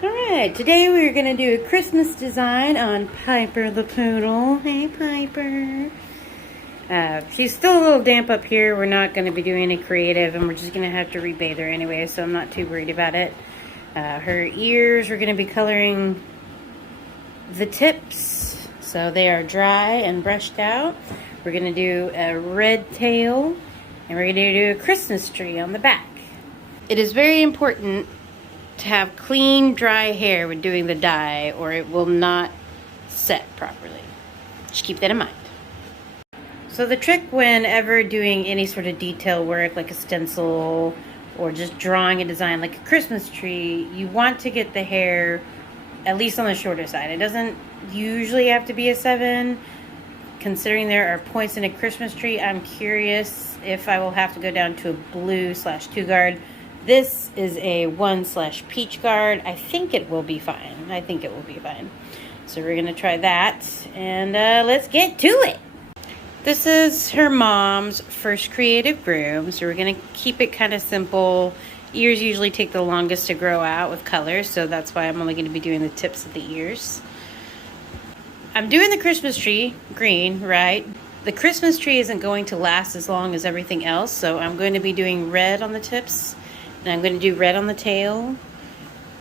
Alright, today we're going to do a Christmas design on Piper the Poodle. Hey Piper. She's still a little damp up here. We're not going to be doing any creative and we're just going to have to rebathe her anyway, so I'm not too worried about it. Her ears, we're going to be coloring the tips so they are dry and brushed out. We're going to do a red tail and we're going to do a Christmas tree on the back. It is very important to have clean, dry hair when doing the dye or it will not set properly. Just keep that in mind. So the trick whenever doing any sort of detail work like a stencil or just drawing a design like a Christmas tree, you want to get the hair at least on the shorter side. It doesn't usually have to be a 7. Considering there are points in a Christmas tree, I'm curious if I will have to go down to a blue/2 guard. This is a 1/peach guard. I think it will be fine. So we're going to try that and let's get to it. This is her mom's first creative groom. So we're going to keep it kind of simple. Ears usually take the longest to grow out with colors. So that's why I'm only going to be doing the tips of the ears. I'm doing the Christmas tree green, right? The Christmas tree isn't going to last as long as everything else. So I'm going to be doing red on the tips. And I'm going to do red on the tail.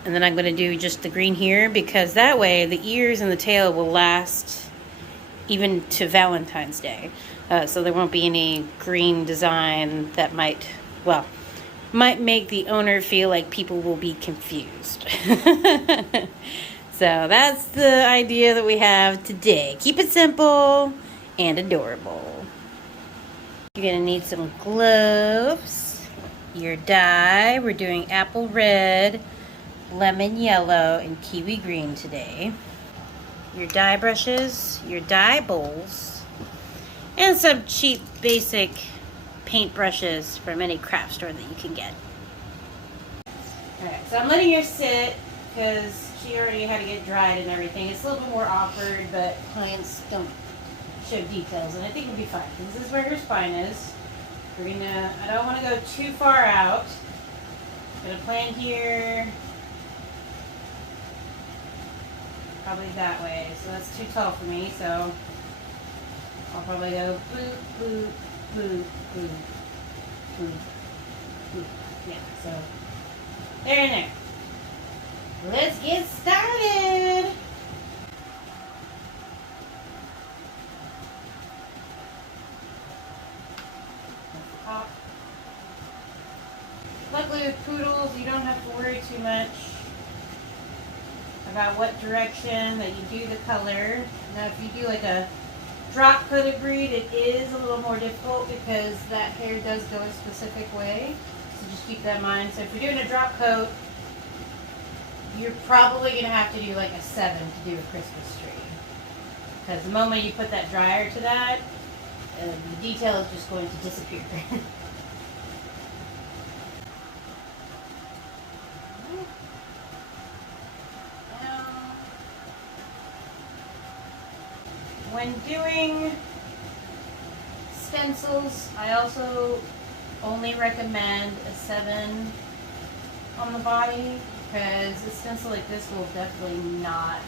And then I'm going to do just the green here. Because that way the ears and the tail will last even to Valentine's Day. So there won't be any green design that might make the owner feel like people will be confused. So that's the idea that we have today. Keep it simple and adorable. You're going to need some gloves. Your dye, we're doing apple red, lemon yellow, and kiwi green today. Your dye brushes, your dye bowls, and some cheap basic paint brushes from any craft store that you can get. Alright, so I'm letting her sit because she already had to get dried and everything. It's a little bit more awkward, but clients don't show details, and I think it'll be fine. This is where her spine is. I don't want to go too far out. I'm gonna plan here, probably that way. So that's too tall for me, so I'll probably go boop, boop, boop, boop, boop, boop. Yeah, so there and there. Let's get started. Luckily with poodles, you don't have to worry too much about what direction that you do the color. Now if you do like a drop coated breed, it is a little more difficult because that hair does go a specific way. So just keep that in mind. So if you're doing a drop coat, you're probably going to have to do like a 7 to do a Christmas tree. Because the moment you put that dryer to that, the detail is just going to disappear. When doing stencils, I also only recommend a 7 on the body because a stencil like this will definitely not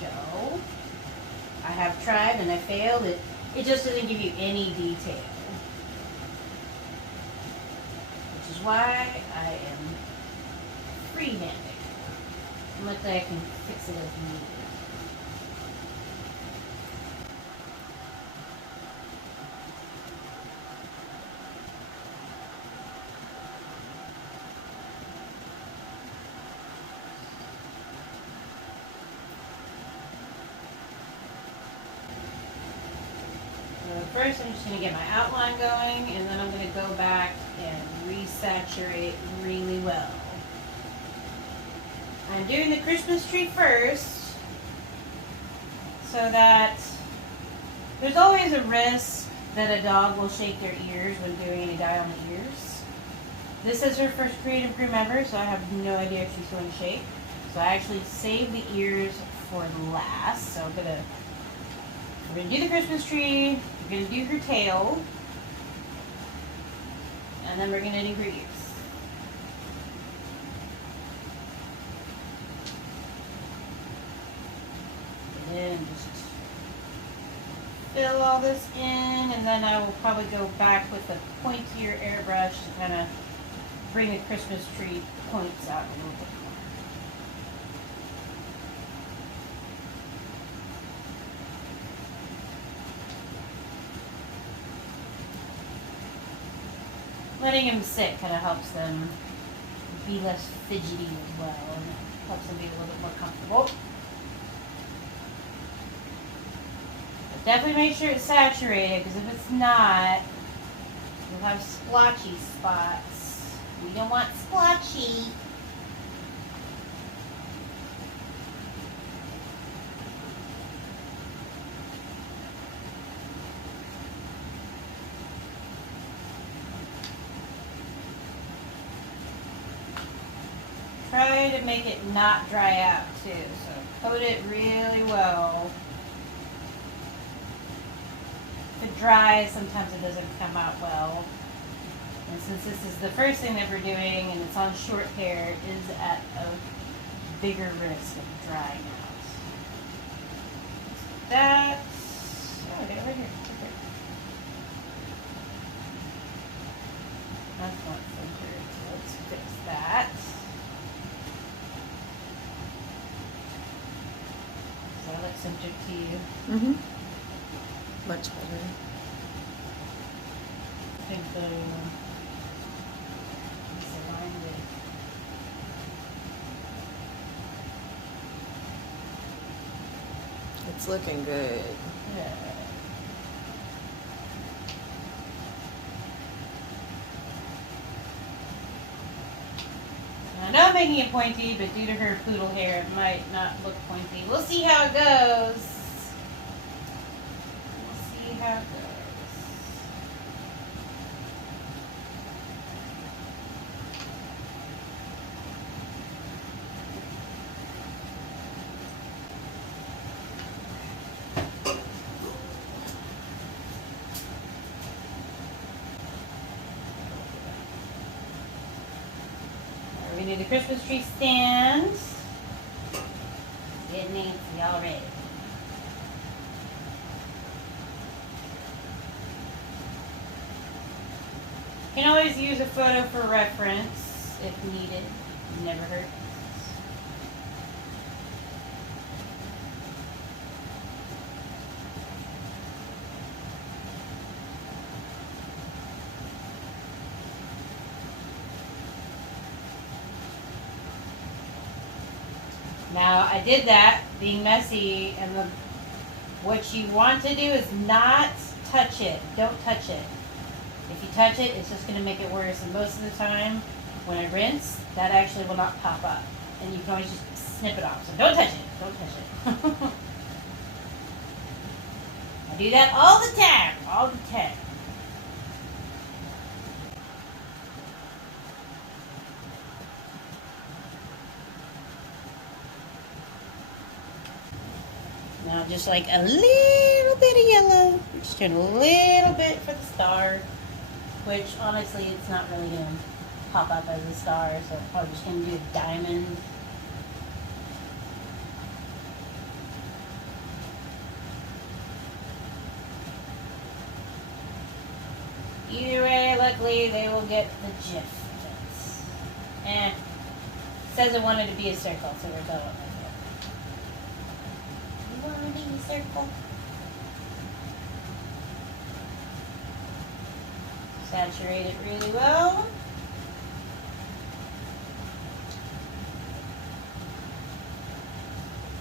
show. I have tried and I failed. It just doesn't give you any detail. Which is why I am freehanding. Luckily I can fix it as needed. First, I'm just going to get my outline going, and then I'm going to go back and resaturate really well. I'm doing the Christmas tree first, so that there's always a risk that a dog will shake their ears when doing any dye on the ears. This is her first creative groom ever, so I have no idea if she's going to shake. So I actually saved the ears for last, so we're going to do the Christmas tree. We're going to do her tail, and then we're going to do her ears. and just fill all this in, and then I will probably go back with a pointier airbrush to kind of bring the Christmas tree points out a little bit more. Letting them sit kind of helps them be less fidgety as well, and it helps them be a little bit more comfortable. But definitely make sure it's saturated, because if it's not, you'll have splotchy spots. We don't want splotchy. Try to make it not dry out too, so coat it really well. If it dries, sometimes it doesn't come out well. And since this is the first thing that we're doing and it's on short hair, it is at a bigger risk of drying out. So that's, oh, I got it right here. Okay. That's not centered, so let's fix that. Does that look centered to you? Mm-hmm. Much better. I think the misaligned it. It's looking good. Yeah. I know I'm making it pointy, but due to her poodle hair, it might not look pointy. We'll see how it goes. We'll see how it goes. We need the Christmas tree stand. Get Nancy all ready. You can always use a photo for reference if needed. Never hurts. Now I did that, being messy, and what you want to do is not touch it. Don't touch it. If you touch it, it's just going to make it worse. And most of the time, when I rinse, that actually will not pop up. And you can always just snip it off. So don't touch it. Don't touch it. I do that all the time. All the time. Now just like a little bit of yellow, just turn a little bit for the star, which honestly it's not really going to pop up as a star, so I'm probably just going to do a diamond. Either way, luckily they will get the gist of it. It says it wanted to be a circle, so we're going with it. Circle. Saturate it really well.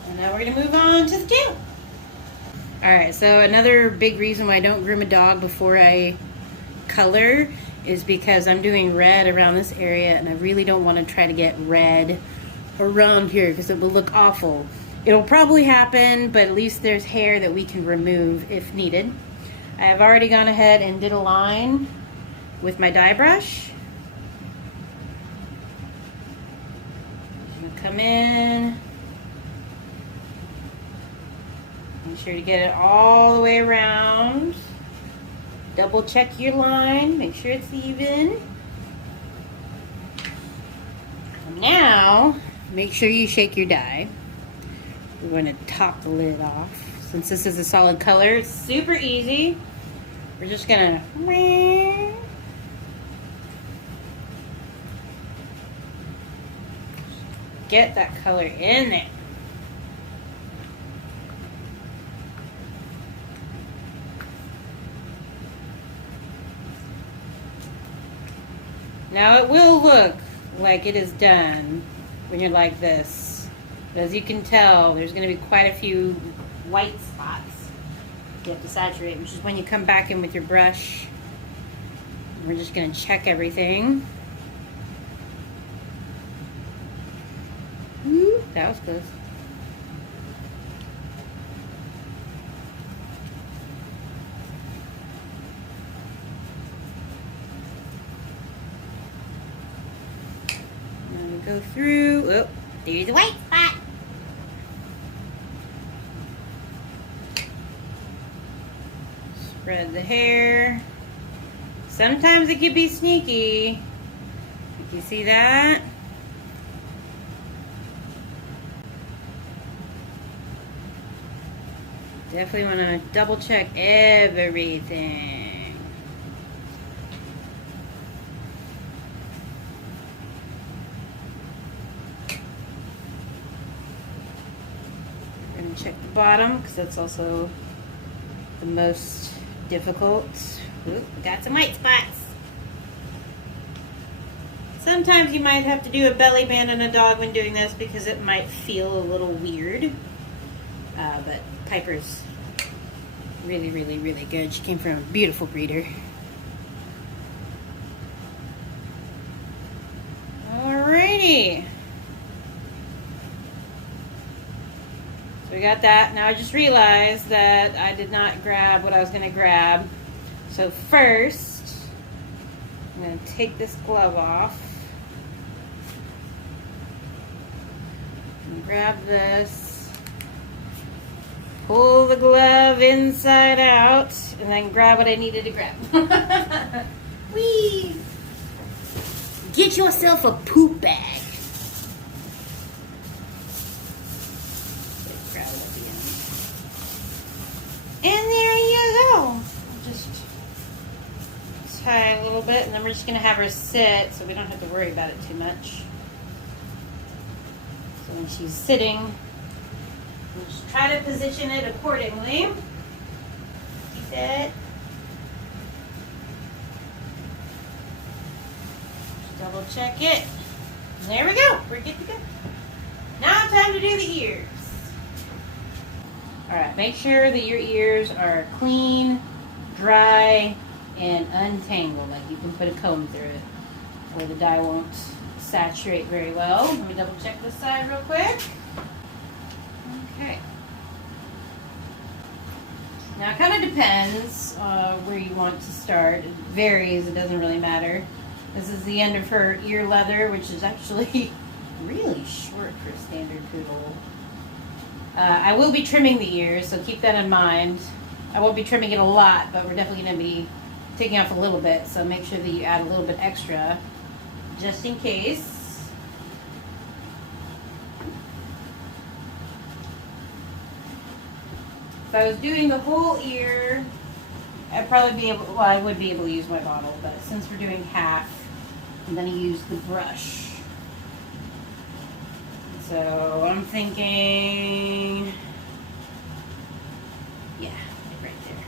And now we're going to move on to the tail. Alright, so another big reason why I don't groom a dog before I color is because I'm doing red around this area, and I really don't want to try to get red around here because it will look awful. It'll probably happen, but at least there's hair that we can remove if needed. I have already gone ahead and did a line with my dye brush. You come in. Make sure to get it all the way around. Double check your line, make sure it's even. And now, make sure you shake your dye. We're going to top the lid off. Since this is a solid color, it's super easy. We're just going to get that color in there. Now it will look like it is done when you're like this. But as you can tell, there's going to be quite a few white spots you have to saturate, which is when you come back in with your brush. We're just going to check everything. Ooh, that was close. Go through. Oh, there's a white spot. Spread the hair. Sometimes it can be sneaky. You see that? Definitely want to double check everything. Check the bottom because that's also the most difficult. Ooh, got some white spots. Sometimes you might have to do a belly band on a dog when doing this because it might feel a little weird. But Piper's really, really, really good. She came from a beautiful breeder. Alrighty. We got that. Now I just realized that I did not grab what I was going to grab. So first, I'm going to take this glove off. And grab this. Pull the glove inside out. And then grab what I needed to grab. Whee! Get yourself a poop bag. And there you go. Just tie a little bit, and then we're just going to have her sit so we don't have to worry about it too much. So when she's sitting, we'll just try to position it accordingly. Keep it. Just double check it. And there we go. We're good to go. Now time to do the ears. Alright, make sure that your ears are clean, dry, and untangled. Like you can put a comb through it, or the dye won't saturate very well. Let me double check this side real quick. Okay. Now it kind of depends where you want to start. It varies, it doesn't really matter. This is the end of her ear leather, which is actually really short for a standard poodle. I will be trimming the ears, so keep that in mind. I won't be trimming it a lot, but we're definitely going to be taking off a little bit, so make sure that you add a little bit extra, just in case. If I was doing the whole ear, I'd probably be able, well, I would be able to use my bottle, but since we're doing half, I'm going to use the brush. So I'm thinking, yeah, like right there.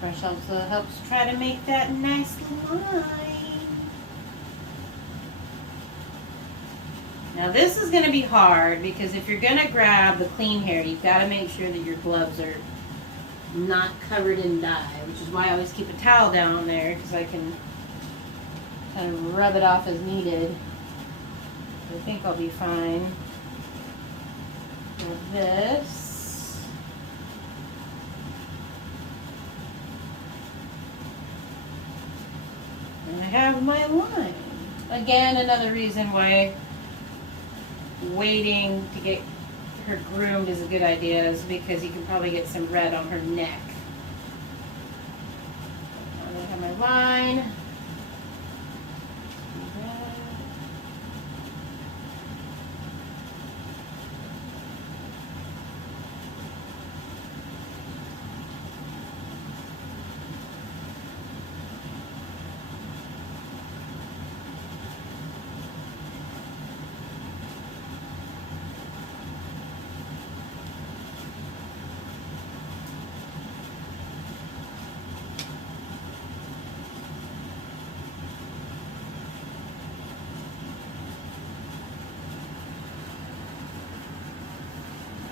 Brush also helps try to make that nice line. Now this is going to be hard because if you're going to grab the clean hair, you've got to make sure that your gloves are not covered in dye, which is why I always keep a towel down there because I can kind of rub it off as needed. I think I'll be fine with this. And I have my line. Again, another reason why waiting to get her groomed is a good idea is because you can probably get some red on her neck. line.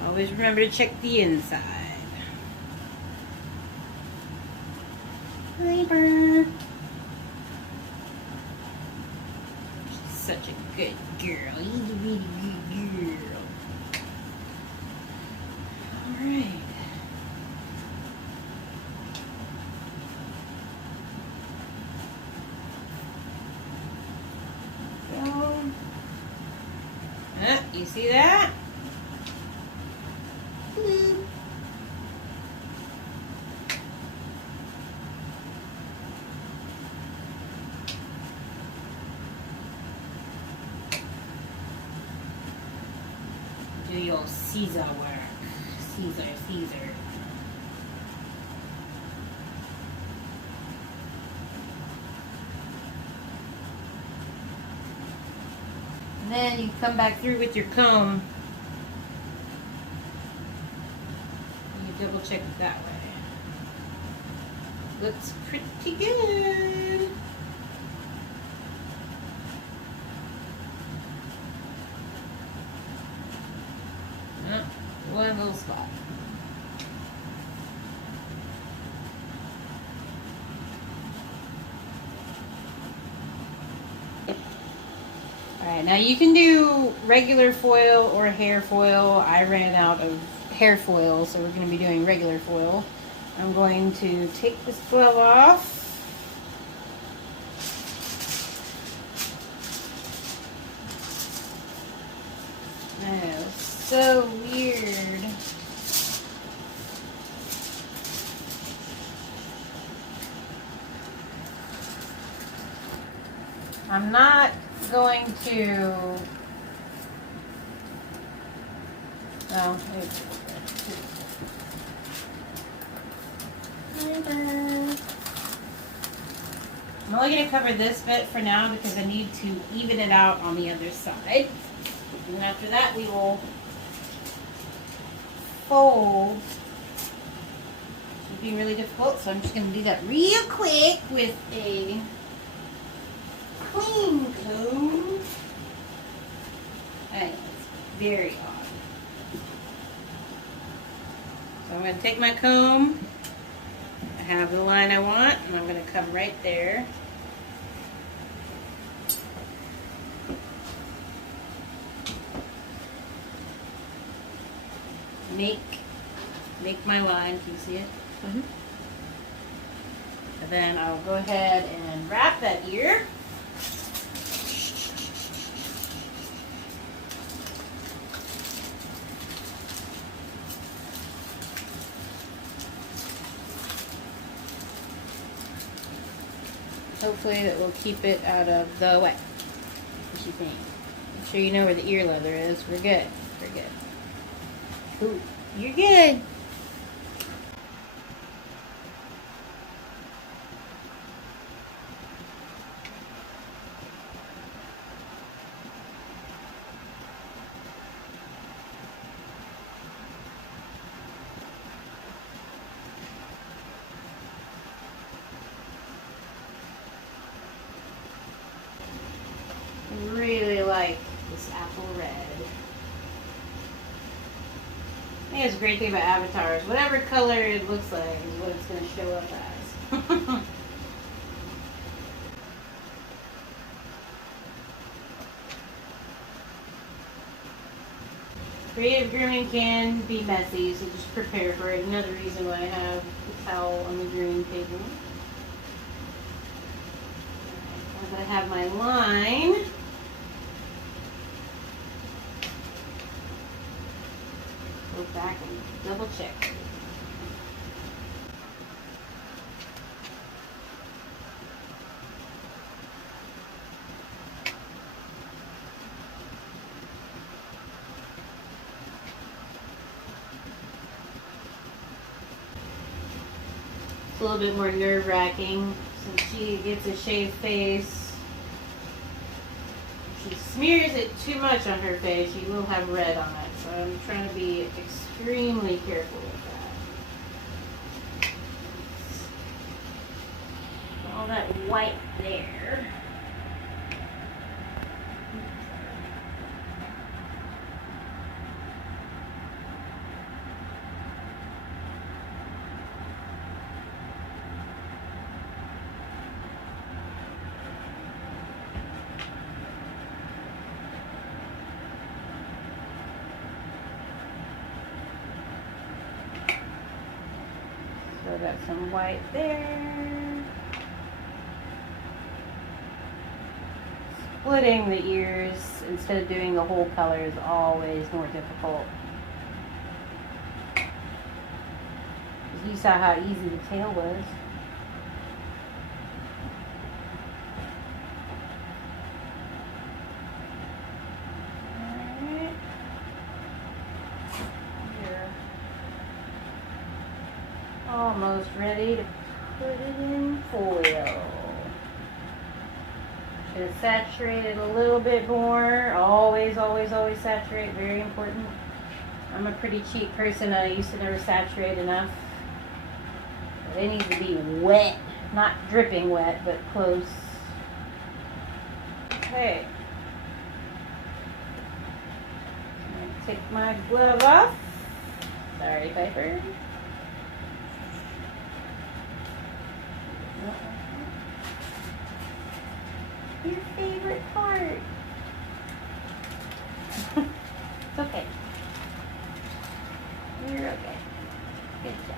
Always remember to check the inside. Piper. She's such a good girl. He's a really good girl. Alright. So, you see that? Do your Caesar work. Caesar. And then you come back through with your comb. And you double check it that way. Looks pretty good. One little spot. Alright, now you can do regular foil or hair foil. I ran out of hair foil, so we're going to be doing regular foil. I'm going to take this glove off. Oh, so weird. I'm not going to. Oh, I'm only going to cover this bit for now because I need to even it out on the other side. And after that, we will fold. This would be really difficult, so I'm just going to do that real quick with a clean comb. I know, it's very odd. So I'm going to take my comb. I have the line I want, and I'm going to come right there. Make my line. Can you see it? Mm-hmm. And then I'll go ahead and wrap that ear. Hopefully that will keep it out of the way. What do you think? Make sure you know where the ear leather is. We're good. We're good. Ooh, you're good. I really like this apple red. I think it's a great thing about avatars. Whatever color it looks like is what it's going to show up as. Creative grooming can be messy, so just prepare for it. Another reason why I have the towel on the grooming table. Now that I have my line, go back and double check. It's a little bit more nerve-wracking since she gets a shaved face. If she smears it too much on her face, she will have red on it. So I'm trying to be extremely careful with that. All that white there. So I got some white there. Splitting the ears instead of doing the whole color is always more difficult. Because you saw how easy the tail was. Alright. Here. Almost ready to put it in foil. Should have saturated a little bit more. Always, always, always saturate. Very important. I'm a pretty cheap person. I used to never saturate enough. But it needs to be wet. Not dripping wet, but close. Okay. I'm going to take my glove off. Sorry, Piper. Your favorite part. It's okay. You're okay. Good job.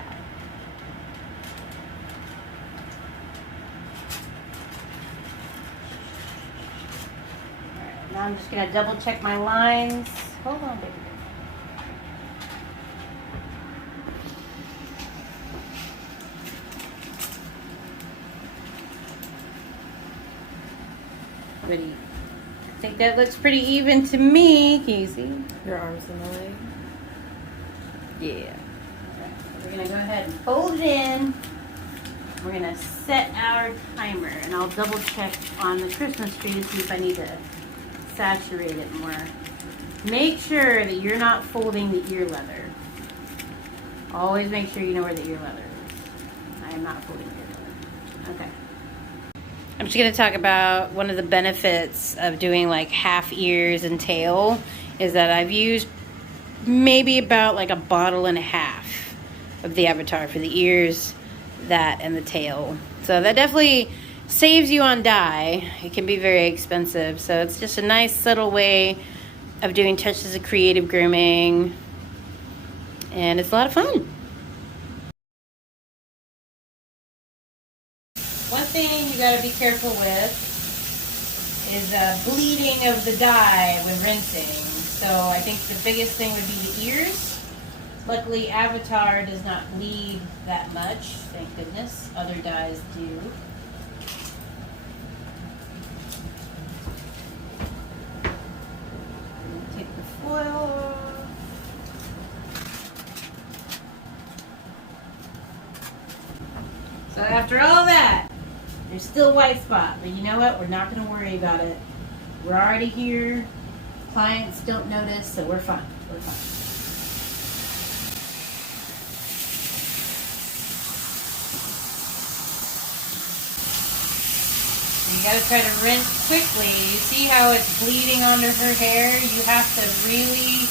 Alright, now I'm just gonna double check my lines. Hold on, baby. Ready. I think that looks pretty even to me. Can you see? Your arms in the way. Yeah. Alright, so we're gonna go ahead and fold it in. We're gonna set our timer, and I'll double check on the Christmas tree to see if I need to saturate it more. Make sure that you're not folding the ear leather. Always make sure you know where the ear leather is. I am not folding the ear leather. Okay. I'm just going to talk about one of the benefits of doing like half ears and tail is that I've used maybe about like a bottle and a half of the Avatar for the ears, that, and the tail. So that definitely saves you on dye. It can be very expensive. So it's just a nice subtle way of doing touches of creative grooming. And it's a lot of fun. One thing you gotta be careful with is bleeding of the dye when rinsing. So I think the biggest thing would be the ears. Luckily, Avatar does not bleed that much, thank goodness. Other dyes do. Take the foil off. So after all that, there's still a white spot, but you know what? We're not going to worry about it. We're already here. Clients don't notice, so we're fine. We're fine. You got to try to rinse quickly. You see how it's bleeding onto her hair? You have to really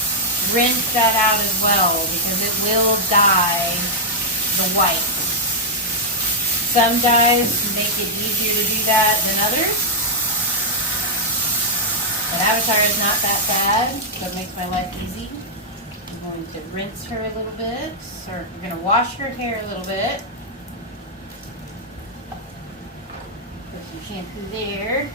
rinse that out as well because it will dye the white. Some dyes make it easier to do that than others. But Avatar is not that bad, so it makes my life easy. I'm going to rinse her a little bit, or we're going to wash her hair a little bit. Put some shampoo there.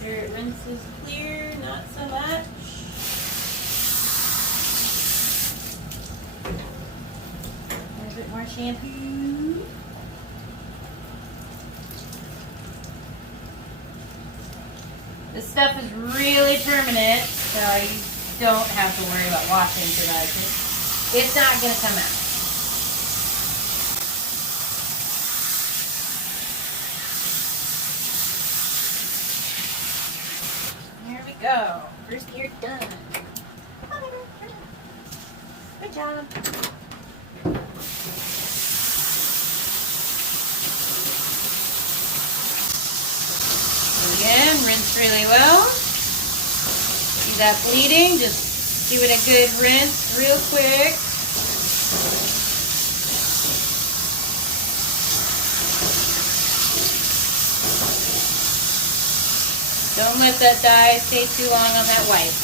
sure it rinses clear, not so much. A little bit more shampoo. This stuff is really permanent, so you don't have to worry about washing too much. It's not going to come out. Here we go. First ear done. Good job. Again, rinse really well. See that bleeding? Just give it a good rinse real quick. Don't let that dye stay too long on that wipe.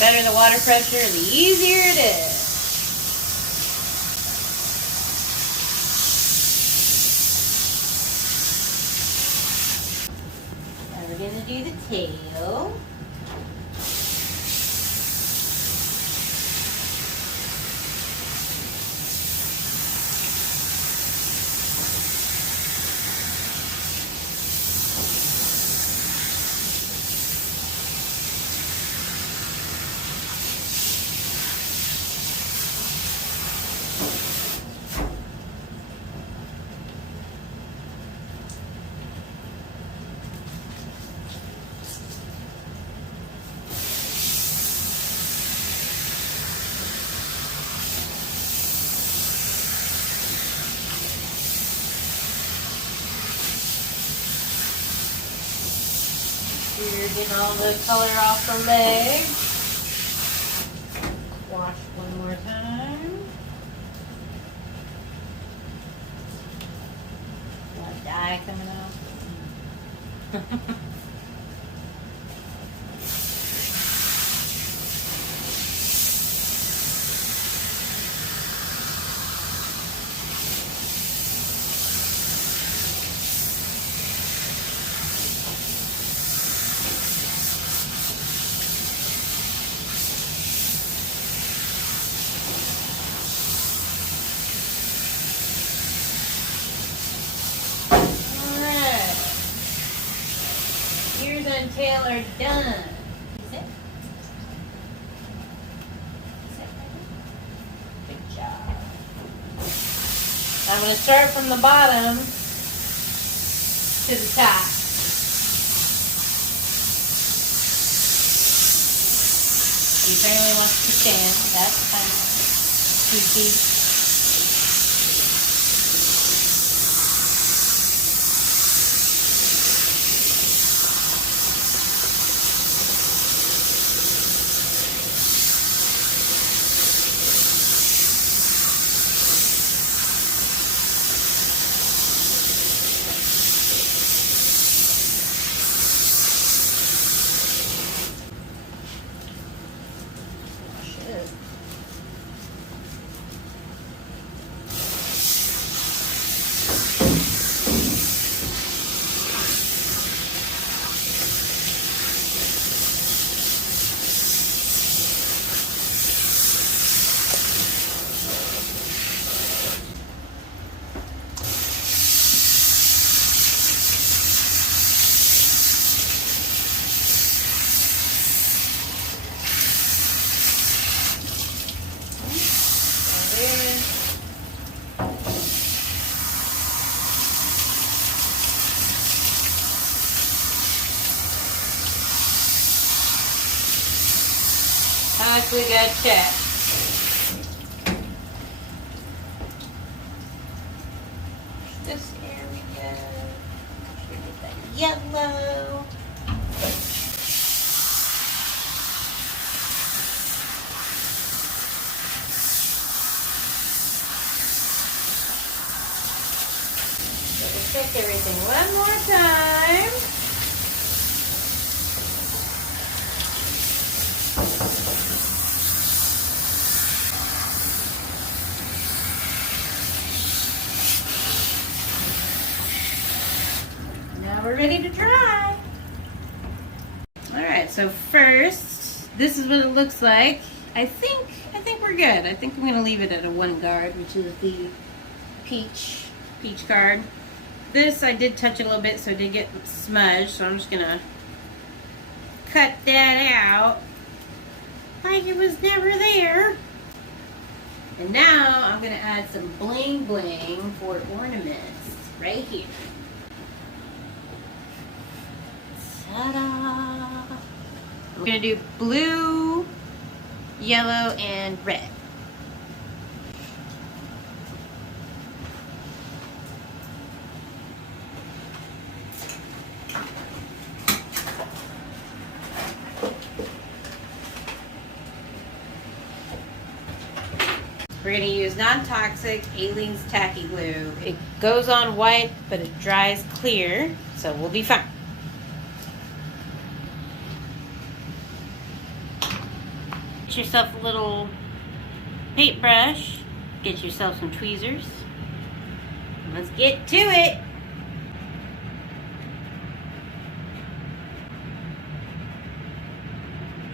The better the water pressure, the easier it is. Now we're going to do the tail. You're getting all the color off the leg. Wash one more time. That dye coming out. Ears and tail are done. Is it? Good job. I'm going to start from the bottom to the top. He apparently wants to stand. That's kind of creepy. How much we got check? this. There we go. Get that yellow. So we'll check everything one more time. Now we're ready to try. Alright, so first, this is what it looks like. I think we're good. I think I'm gonna leave it at a 1 guard, which is the peach card. This I did touch it a little bit, so it did get smudged, so I'm just gonna cut that out like it was never there. And now I'm gonna add some bling bling for ornaments right here. Ta-da! We're gonna do blue, yellow, and red. We're going to use non-toxic Aleene's Tacky Glue. It goes on white, but it dries clear, so we'll be fine. Get yourself a little paintbrush. Get yourself some tweezers. Let's get to it.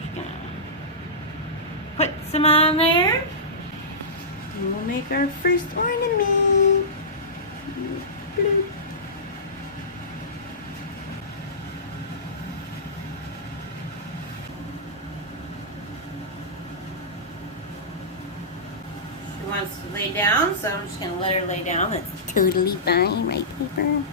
Just gonna put some on there. And we'll make our first ornament. Bloop. She wants to lay down, so I'm just going to let her lay down. That's totally fine, right, Piper?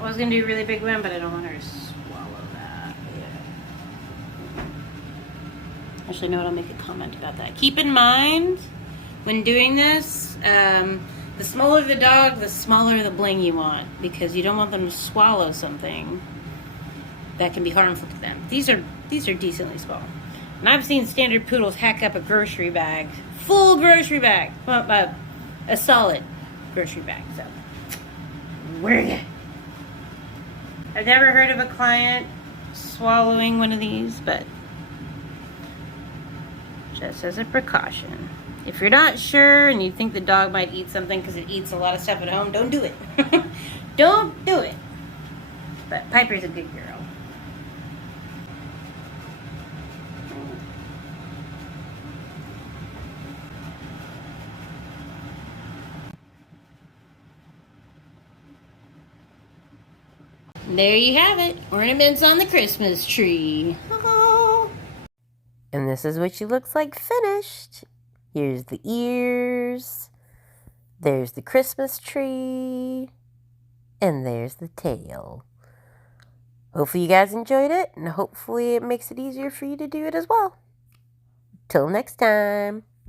I was going to do a really big one, but I don't want her to swallow that. Yeah. Actually, no, I'll make a comment about that. Keep in mind, when doing this, the smaller the dog, the smaller the bling you want, because you don't want them to swallow something that can be harmful to them. These are decently small. And I've seen standard poodles hack up a grocery bag, full grocery bag, a solid grocery bag. So, we're good. I've never heard of a client swallowing one of these, but just as a precaution. If you're not sure and you think the dog might eat something because it eats a lot of stuff at home, don't do it. Don't do it. But Piper's a good girl. There you have it. Ornaments on the Christmas tree. Oh. And this is what she looks like finished. Here's the ears. There's the Christmas tree. And there's the tail. Hopefully you guys enjoyed it, and hopefully it makes it easier for you to do it as well. Till next time.